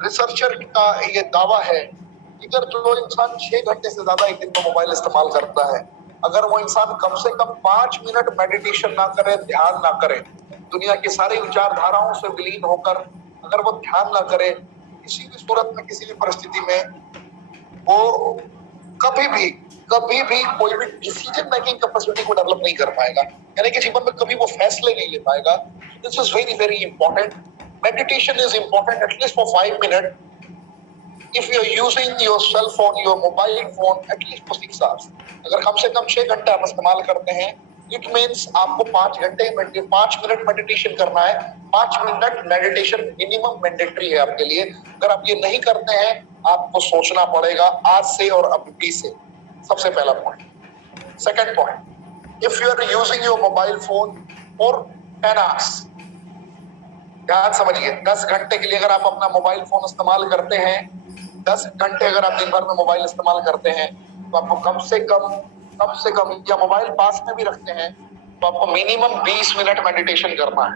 Researcher का ये दावा है कि अगर जो इंसान 6 घंटे से ज्यादा एक दिन में मोबाइल इस्तेमाल करता है, अगर वो इंसान कम से कम 5 मिनट मेडिटेशन ना करे, ध्यान ना करे, दुनिया की सारी विचारधाराओं से विलीन होकर अगर वो ध्यान ना करे, किसी भी सूरत में, किसी भी परिस्थिति में वो कभी भी कोई भी डिसीजन मेकिंग कैपेसिटी को डेवलप नहीं कर पाएगा, यानी कि जीवन में कभी वो फैसले नहीं ले पाएगा। This is very very important. Meditation is important at least for 5 minute if you are using your cell phone, your mobile phone at least for 6 hours. अगर कम से कम 6 घंटे आप इस्तेमाल करते हैं, इट मीन्स आपको 5 मिनट मेडिटेशन करना है। 5 मिनट मेडिटेशन मिनिमम मैंडेटरी है आपके लिए। अगर आप ये नहीं करते हैं, आपको सोचना पड़ेगा आज से और अभी से। सबसे पहला point. Second point, if you are using your mobile phone for 10 hours, ध्यान समझिए, 10 घंटे के लिए अगर आप अपना मोबाइल फोन इस्तेमाल करते हैं, 10 घंटे अगर आप दिन भर में मोबाइल इस्तेमाल करते हैं, तो आपको कम से कम या मोबाइल पास में भी रखते हैं तो आपको मिनिमम 20 मिनट मेडिटेशन करना है।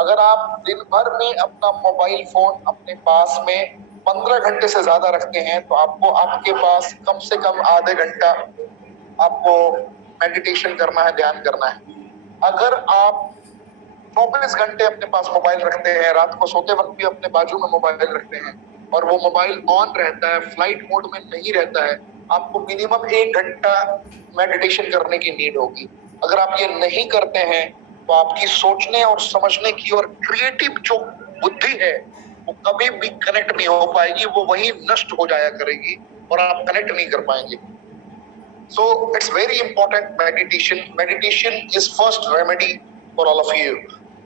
अगर आप दिन भर में अपना मोबाइल फोन अपने पास में 15 घंटे से ज्यादा रखते हैं, तो आपको आपके पास कम से कम आधे घंटा आपको मेडिटेशन करना है, ध्यान करना है। अगर आप 24 घंटे अपने पास मोबाइल रखते हैं, रात को सोते वक्त भी अपने बाजू में मोबाइल रखते हैं और वो मोबाइल ऑन रहता है, फ्लाइट मोड में नहीं रहता है, आपको मिनिमम 1 घंटा मेडिटेशन करने की नीड होगी। अगर आप ये नहीं करते हैं तो आपकी सोचने और समझने की और क्रिएटिव जो बुद्धि है वो कभी भी कनेक्ट नहीं हो पाएगी, वो वही नष्ट हो जाया करेगी और आप कनेक्ट नहीं कर पाएंगे। So it's very important meditation. Meditation is first remedy for all of you.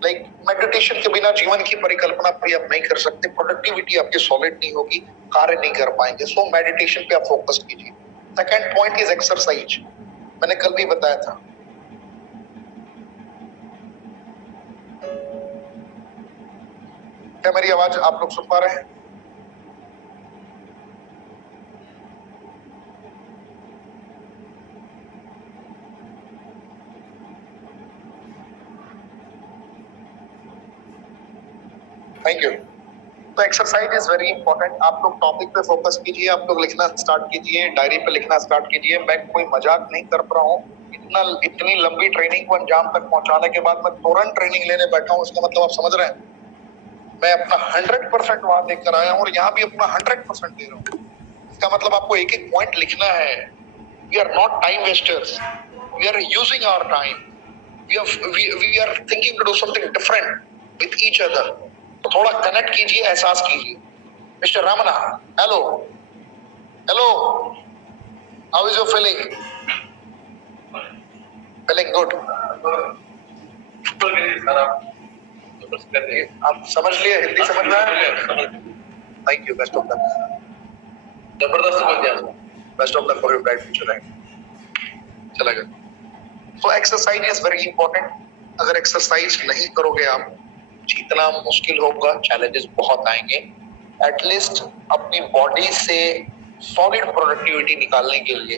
Like meditation के बिना जीवन की परिकल्पना भी आप नहीं कर सकते, प्रोडक्टिविटी आपकी सॉलिड नहीं होगी, कार्य नहीं कर पाएंगे। सो मेडिटेशन पे आप फोकस कीजिए। Second point is exercise. मैंने कल भी बताया था, क्या मेरी आवाज आप लोग सुन पा रहे हैं? Thank you. तो एक्सरसाइज इज वेरी इंपॉर्टेंट। आप लोग टॉपिक पे फोकस कीजिए, आप लोग लिखना स्टार्ट कीजिए, डायरी पे लिखना स्टार्ट कीजिए। मैं कोई मजाक नहीं कर रहा हूँ। इतनी लंबी ट्रेनिंग को अंजाम तक पहुंचाने के बाद मैं तुरंत ट्रेनिंग लेने बैठा हूँ, इसका मतलब आप समझ रहे हैं? मैं अपना 100% वहां देकर आया हूँ और यहाँ भी अपना 100% दे रहा हूँ। इसका मतलब आपको एक एक पॉइंट लिखना है। We are not time wasters, we are using our time, we are thinking to do something different with each other. तो थोड़ा कनेक्ट कीजिए, एहसास कीजिए। Mister Ramana, hello hello, how is your feeling? Feeling good. आप समझ लिए? हिंदी समझ रहा है? Thank you, best of luck. जबरदस्त बोल दिया, best of luck for your bright future. चला गया। तो एक्सरसाइज इज वेरी इंपॉर्टेंट। अगर एक्सरसाइज नहीं करोगे आप, जीतना मुश्किल होगा, चैलेंजेस बहुत आएंगे। एटलीस्ट अपनी बॉडी से सॉलिड प्रोडक्टिविटी निकालने के लिए,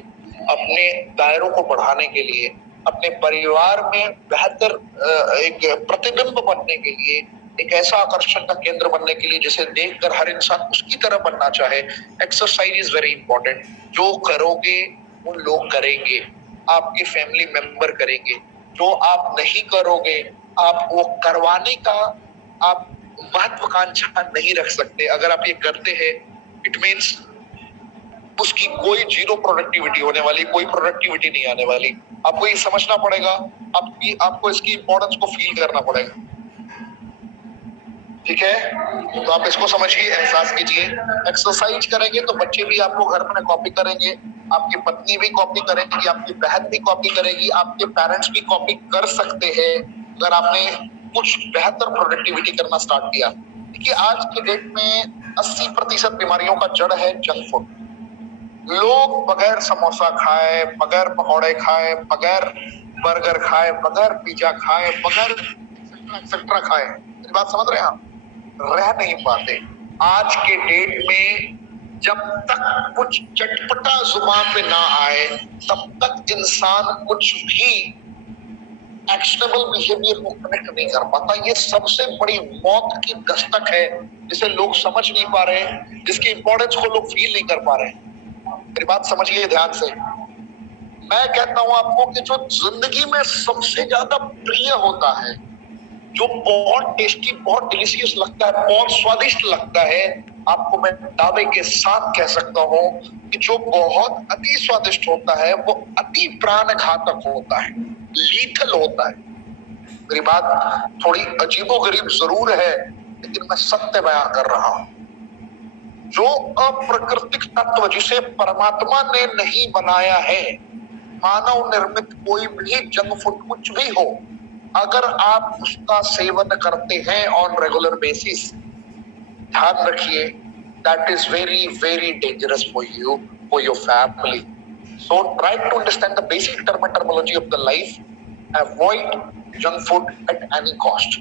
अपने दायरों को बढ़ाने के लिए, अपने परिवार में बेहतर एक प्रतिबिंब बनने के लिए, एक ऐसा आकर्षण का केंद्र बनने के लिए जिसे देखकर हर इंसान उसकी तरह बनना चाहे, एक्सरसाइज इज वेरी इंपॉर्टेंट। जो करोगे वो लोग करेंगे, आपके फैमिली मेंबर करेंगे। जो आप नहीं करोगे, आप वो करवाने का आप महत्वाकांक्षा नहीं रख सकते। अगर आप ये करते हैं, इट मीन्स उसकी कोई जीरो प्रोडक्टिविटी होने वाली, कोई प्रोडक्टिविटी नहीं आने वाली। आपको ये समझना पड़ेगा, आपको इसकी इंपॉर्टेंस को फील करना पड़ेगा। ठीक है, तो आप इसको समझिए, एहसास कीजिए। एक्सरसाइज करेंगे तो बच्चे भी आपको घर में कॉपी करेंगे, आपकी पत्नी भी कॉपी करेगी, आपकी बहन भी कॉपी करेगी, आपके पेरेंट्स भी कॉपी कर सकते हैं अगर आपने कुछ बेहतर प्रोडक्टिविटी करना स्टार्ट किया। देखिए, आज के डेट में 80% बीमारियों का जड़ है जंक फूड। लोग बगैर समोसा खाए, बगैर पकौड़े खाए, बगैर बर्गर खाए, बगैर पिज्जा खाए, बगैर एक्सेट्रा खाए, मेरी बात समझ रहे हैं आप, रह नहीं पाते। आज के डेट में जब तक कुछ चटपटा जुबान पे ना आए, तब तक इंसान कुछ भी एक्शनेबल बिहेवियर को कनेक्ट नहीं कर पाता। ये सबसे बड़ी मौत की दस्तक है जिसे लोग समझ नहीं पा रहे हैं, जिसकी इंपॉर्टेंस को लोग फील नहीं कर पा रहे हैं। मेरी बात समझिए ध्यान से। मैं कहता हूं आपको कि जो जिंदगी में सबसे ज्यादा प्रिय होता है, जो बहुत टेस्टी, बहुत डिलीशियस लगता है, बहुत स्वादिष्ट लगता है, आपको मैं दावे के साथ कह सकता हूं कि जो बहुत अति स्वादिष्ट होता है वो अति प्राणघातक होता है, लीथल होता है। मेरी बात थोड़ी अजीबोगरीब जरूर है, लेकिन मैं सत्य बयां कर रहा हूं। जो अप्राकृतिक तत्व जिसे परमात्मा ने नहीं बनाया है, मानव निर्मित कोई भी जंक फूड कुछ भी हो, अगर आप उसका सेवन करते हैं ऑन रेगुलर बेसिस, ध्यान रखिए, that is very very dangerous for you, for your family. So try to understand the basic terminology of the life. Avoid junk food at any cost.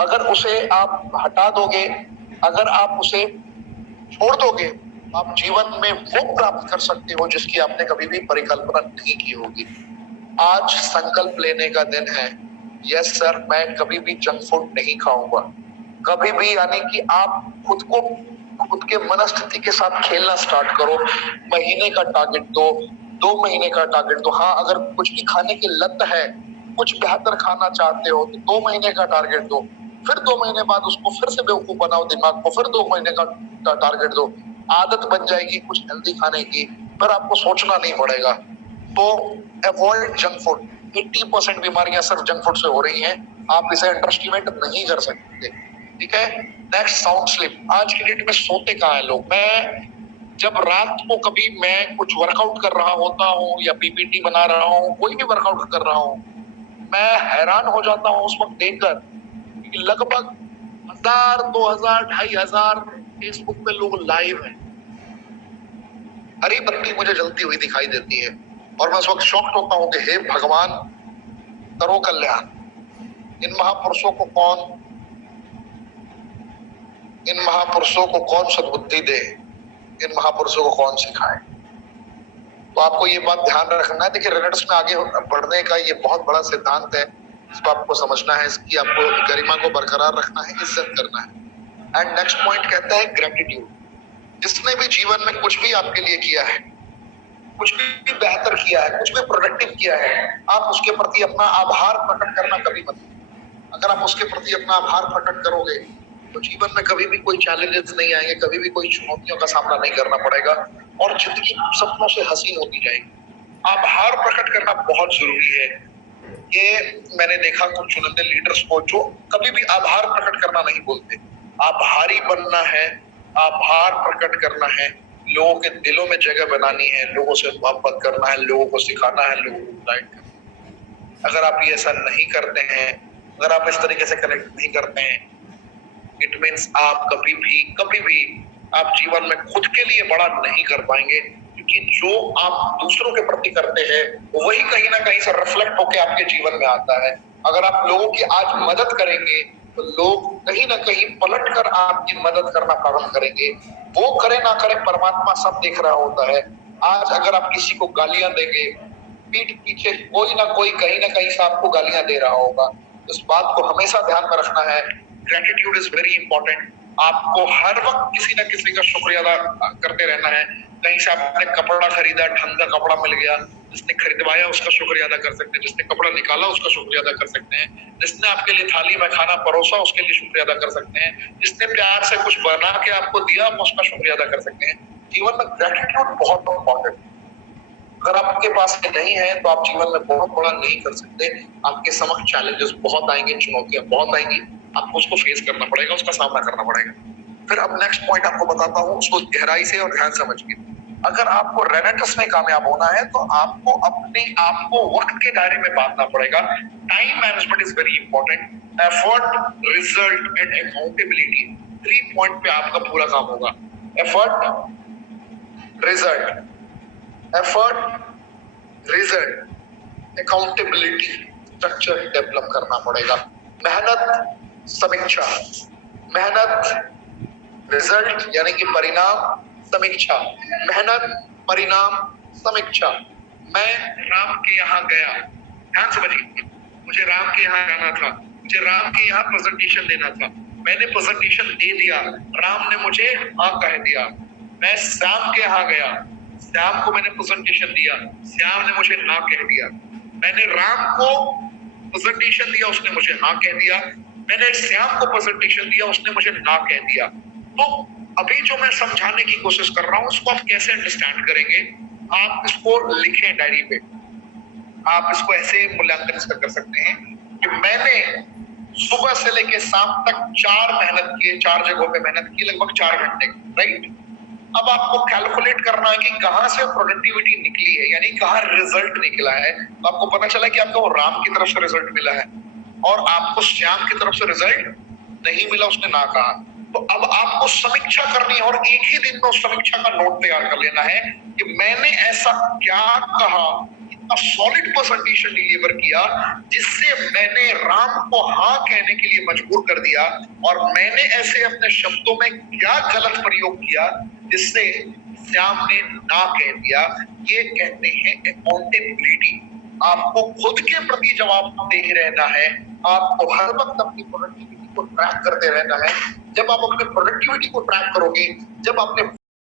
अगर उसे आप हटा दोगे, अगर आप उसे छोड़ दोगे, आप जीवन में वो प्राप्त कर सकते हो जिसकी आपने कभी भी परिकल्पना नहीं की होगी। आज संकल्प लेने का दिन है। यस सर, मैं कभी भी जंक फूड नहीं खाऊंगा, कभी भी। यानी कि आप खुद को, खुद के मनस्थिति के साथ खेलना स्टार्ट करो। महीने का टारगेट दो, 2 महीने का टारगेट दो। हाँ, अगर कुछ भी खाने की लत है, कुछ बेहतर खाना चाहते हो तो 2 महीने का टारगेट दो। फिर 2 महीने बाद उसको फिर से बेवकूफ बनाओ दिमाग को, फिर 2 महीने का टारगेट दो। आदत बन जाएगी कुछ हेल्दी खाने की, फिर आपको सोचना नहीं पड़ेगा। तो अवॉइड जंक फूड। 80% बीमारियां सिर्फ जंक फूड से हो रही हैं, आप इसे अंडरएस्टिमेट नहीं कर सकते। ठीक है। Next, sound sleep. आज की डेट में सोते कहाँ हैं लोग? मैं जब रात को कभी मैं कुछ वर्कआउट कर रहा होता हूँ या पीपीटी बना रहा हूँ, कोई भी वर्कआउट कर रहा हूँ, मैं हैरान हो जाता हूँ उस वक्त देखकर कि लगभग 1000, 2000, 2500 फेसबुक पे लोग लाइव हैं। हरी बत्ती मुझे जलती हुई दिखाई देती है और मैं उस वक्त शॉक्ड होता हूँ कि हे भगवान, करो कल्याण। इन महापुरुषों को कौन सद्बुद्धि दे, इन महापुरुषों को कौन सिखाए। तो आपको ये बात ध्यान रखना है। देखिए, रेनेट्स में आगे बढ़ने का ये बहुत बड़ा सिद्धांत है, इसको आपको समझना है, इसकी आपको गरिमा को बरकरार रखना है, इज्जत करना है। एंड नेक्स्ट पॉइंट कहता है ग्रेटिट्यूड। जिसने भी जीवन में कुछ भी आपके लिए किया है, कुछ भी बेहतर किया है, कुछ भी प्रोडक्टिव किया है, आप उसके प्रति अपना आभार प्रकट करना कभी मत। अगर आप उसके प्रति अपना आभार प्रकट करोगे तो जीवन में कभी भी कोई चैलेंजेस नहीं आएंगे, कभी भी कोई चुनौतियों का सामना नहीं करना पड़ेगा और जिंदगी सपनों से हसीन होती जाएगी। आभार प्रकट करना बहुत जरूरी है। ये मैंने देखा कुछ चुनिंदे लीडर्स को जो कभी भी आभार प्रकट करना नहीं बोलते। आभारी बनना है, आभार प्रकट करना है, लोगों के दिलों में जगह बनानी है, लोगों से मोहब्बत करना है, लोगों को सिखाना है, लोगों को गाइड करना है। अगर आप ये ऐसा नहीं करते हैं, अगर आप इस तरीके से कनेक्ट नहीं करते हैं, इट मीन्स आप कभी भी आप जीवन में खुद के लिए बड़ा नहीं कर पाएंगे, क्योंकि जो आप दूसरों के प्रति करते हैं वही कहीं ना कहीं से रिफ्लेक्ट होकर आपके जीवन में आता है। अगर आप लोगों की आज मदद करेंगे तो लोग कहीं ना कहीं पलट कर आपकी मदद करना प्रारंभ करेंगे। वो करे ना करे, परमात्मा सब देख रहा होता है। आज अगर आप किसी को गालियां देंगे, पीठ पीछे कोई ना कोई कहीं ना कहीं से आपको गालियां दे रहा होगा। इस बात को हमेशा ध्यान में रखना है। Gratitude is very important. आपको हर वक्त किसी ना किसी का शुक्रिया अदा करते रहना है। कहीं से आपने कपड़ा खरीदा, ढंग का कपड़ा मिल गया, जिसने खरीदवाया उसका शुक्रिया अदा कर सकते हैं, जिसने कपड़ा निकाला उसका शुक्रिया अदा कर सकते हैं, जिसने आपके लिए थाली में खाना परोसा उसके लिए शुक्रिया अदा कर सकते हैं, जिसने प्यार से कुछ बना के आपको दिया आप उसका शुक्रिया अदा कर सकते हैं। जीवन में ग्रेटिट्यूड बहुत इंपॉर्टेंट है। अगर आपके पास नहीं है तो आप जीवन में बहुत बड़ा नहीं कर सकते। आपके समक्ष चैलेंजेस बहुत आएंगे, चुनौतियां बहुत आएंगी, आपको उसको फेस करना पड़ेगा, उसका सामना करना पड़ेगा। फिर अब नेक्स्ट पॉइंट आपको बताता हूँ, उसको गहराई से और ध्यान समझिए। अगर आपको रेनेटस में कामयाब होना है तो आपको अपने आप को वक्त के दायरे में बांधना पड़ेगा। Time management is very important. Effort, result and accountability, 3 point पे आपका पूरा काम होगा। Effort, result, effort, result, accountability, structure develop करना पड़ेगा। मेहनत, समीक्षा, मेहनत, रिजल्ट यानी कि परिणाम, समीक्षा, मेहनत, परिणाम, समीक्षा। मैं राम के यहाँ गया, ध्यान समझिए, मुझे राम के यहाँ जाना था, मुझे राम के यहाँ प्रेजेंटेशन देना था, मैंने प्रेजेंटेशन दे दिया, राम ने मुझे हाँ कह दिया। मैं श्याम के यहाँ गया, श्याम को मैंने प्रेजेंटेशन दिया, श्याम ने मुझे ना कह दिया। मैंने राम को प्रेजेंटेशन दिया, उसने मुझे हाँ कह दिया। मैंने श्याम को प्रेजेंटेशन दिया, उसने मुझे ना कह दिया। तो अभी जो मैं समझाने की कोशिश कर रहा हूं उसको आप कैसे अंडरस्टैंड करेंगे? आप इसको लिखें डायरी पे। आप इसको ऐसे मूल्यांकन इसका कर सकते हैं कि मैंने सुबह से लेके शाम तक 4 मेहनत किए, 4 जगहों पे मेहनत की, लगभग 4 घंटे, राइट? अब आपको कैलकुलेट करना है कि कहां से प्रोडक्टिविटी निकली है, यानी कहां रिजल्ट निकला है। तो आपको पता चला कि आपको राम की तरफ से रिजल्ट मिला है और आपको श्याम की तरफ से रिजल्ट नहीं मिला, उसने ना कहा। तो अब आपको समीक्षा करनी है और एक ही दिन में उस समीक्षा का नोट तैयार कर लेना है कि मैंने ऐसा क्या कहा, इतना सॉलिड प्रेजेंटेशन डिलीवर किया जिससे मैंने राम को हाँ कहने के लिए मजबूर कर दिया, और मैंने ऐसे अपने शब्दों में क्या गलत प्रयोग किया जिससे श्याम ने ना कह दिया। ये कहते हैं अकाउंटेबिलिटी। आपको खुद के प्रति जवाबदेह रहना है, आपको हर वक्त अपनी प्रोडक्टिविटी को ट्रैक करते रहना है। जब आप अपने प्रोडक्टिविटी को ट्रैक करोगे, जब अपने